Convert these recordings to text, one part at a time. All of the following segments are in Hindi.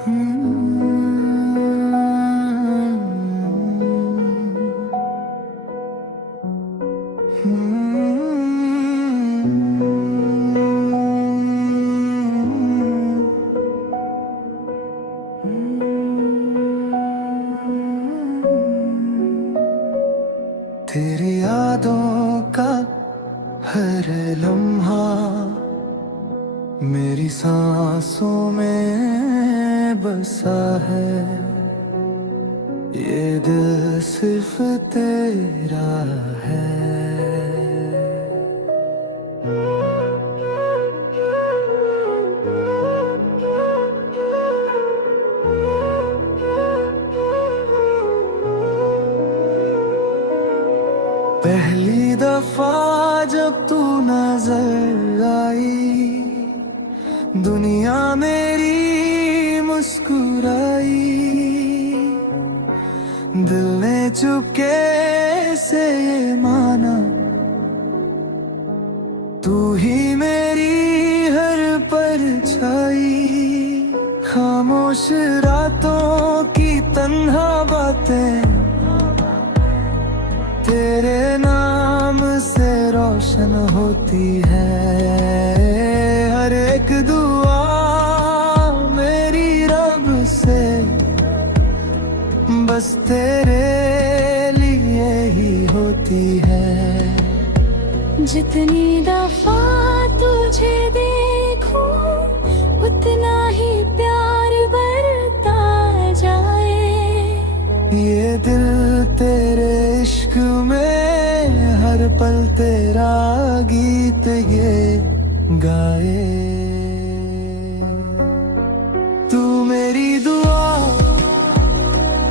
तेरी यादों का हर लम्हा मेरी सांसों में बसा है। ये दिल सिर्फ तेरा है। पहली दफा जब तू नजर आई, दुनिया मेरी मुस्कुराई। दिल ने चुपके से ये माना, तू ही मेरी हर परछाई। खामोश रातों की तन्हा बातें तेरे नाम से रोशन होती है। हर एक दुआ मेरी रब से बस तेरे लिए ही होती है। जितनी दफा तुझे देखूं उतना ही प्यार बढ़ता जाए। ये दिल तेरे इश्क में हर पल तेरा गीत ये गाए। तू मेरी दुआ,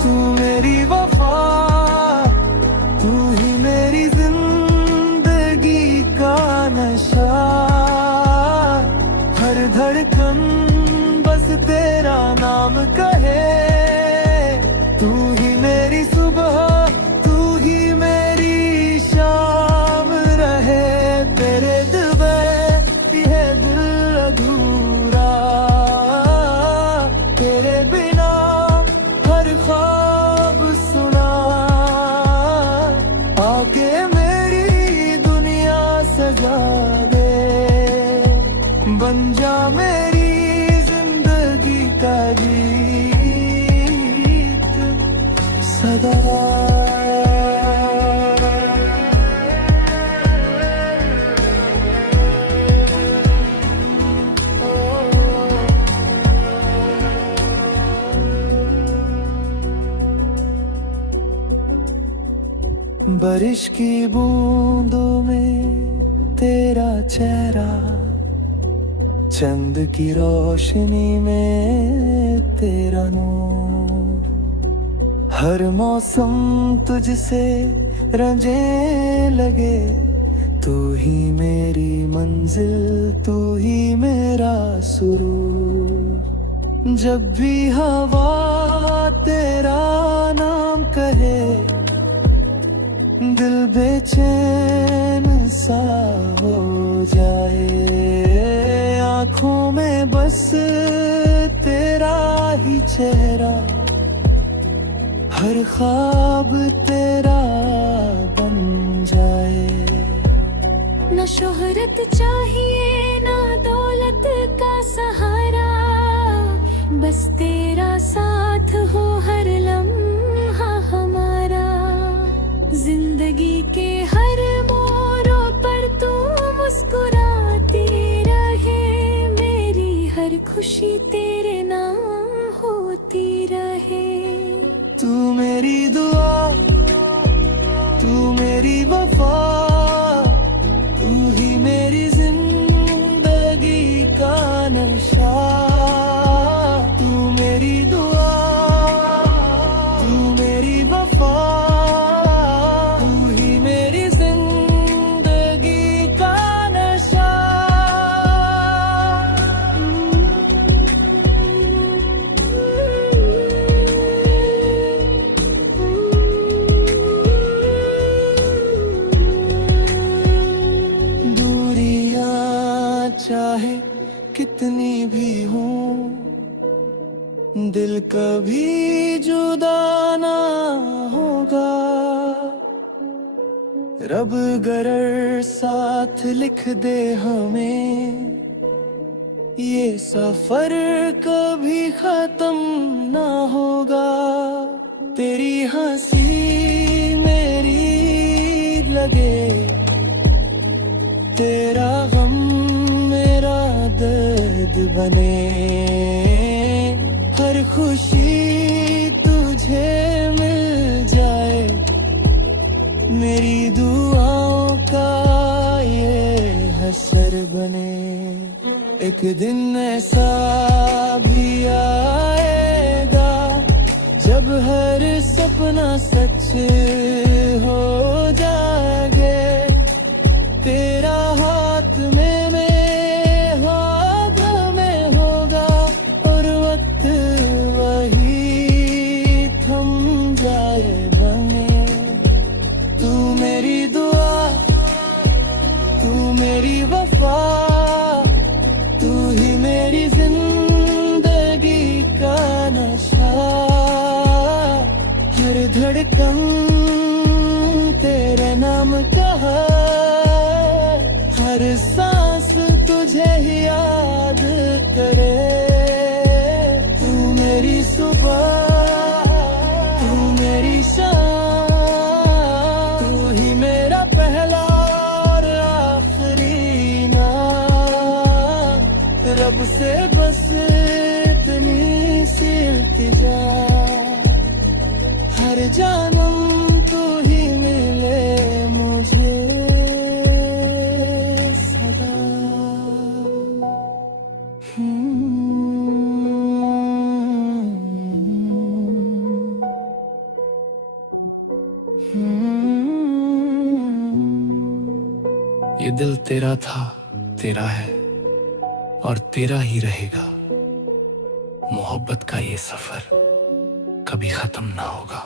तू मेरी वफा, तू ही मेरी जिंदगी का नशा। हर धड़कन बस तेरा नाम कहे। तू ही मेरी सुबह, तू ही मेरी शाम रहे। तेरे दिल में ये दिल अधूरा, तेरे बिना हर ख्वाब सुना। आके मेरी दुनिया सजा दे, बन जा मेरी जिंदगी का गीत सदा। बारिश की बूंदों में तेरा चेहरा, चंद की रोशनी में तेरा नूर। हर मौसम तुझसे रंजे लगे। तू ही मेरी मंजिल, तू ही मेरा सुरूर। जब भी हवा तेरा नाम कहे, दिल बेचैन सा हो जाए। आँखों में बस तेरा ही चेहरा, हर ख्वाब तेरा बन जाए। न शोहरत चाहिए ना दौलत का सहारा, बस तेरा साथ हो हर लम्हा हमारा। जिंदगी के हर मोड़ों पर तू मुस्कुराती रहे। मेरी हर खुशी तेरे नाम होती रहे। तू मेरी दुआ, तू मेरी वफा, तू ही मेरी जिंदगी का नशा। तू मेरी दुआ, तू मेरी वफा, तू ही मेरी जिंदगी का नशा। दूरियां चाहे कितनी भी हूँ, दिल कभी जुदा ना होगा। रब गरर साथ लिख दे हमें, ये सफर कभी खत्म ना होगा। तेरी हंसी मेरी लगे, तेरा गम मेरा दर्द बने। हर खुशी तुझे मिल जाए, मेरी दुआओं का ये हसर बने। एक दिन ऐसा भी आएगा जब हर सपना सच हो जाएगा। तेरा हाथ में हाथ में होगा, और वक्त वही थम जाए बने। तू मेरी दुआ, तू मेरी वफा, तू ही मेरी जिंदगी का नशा। हर धड़कन तेरे नाम का है, हर सांस तुझे ही याद करे। तू मेरी सुबह, तू मेरी शाम, तू ही मेरा पहला और आखिरी नाम। रब से बस इतनी सी इल्तिजा, हर जानम तू ही मिले मुझे सदा। ये दिल तेरा था, तेरा है और तेरा ही रहेगा। मोहब्बत का ये सफर कभी खत्म ना होगा।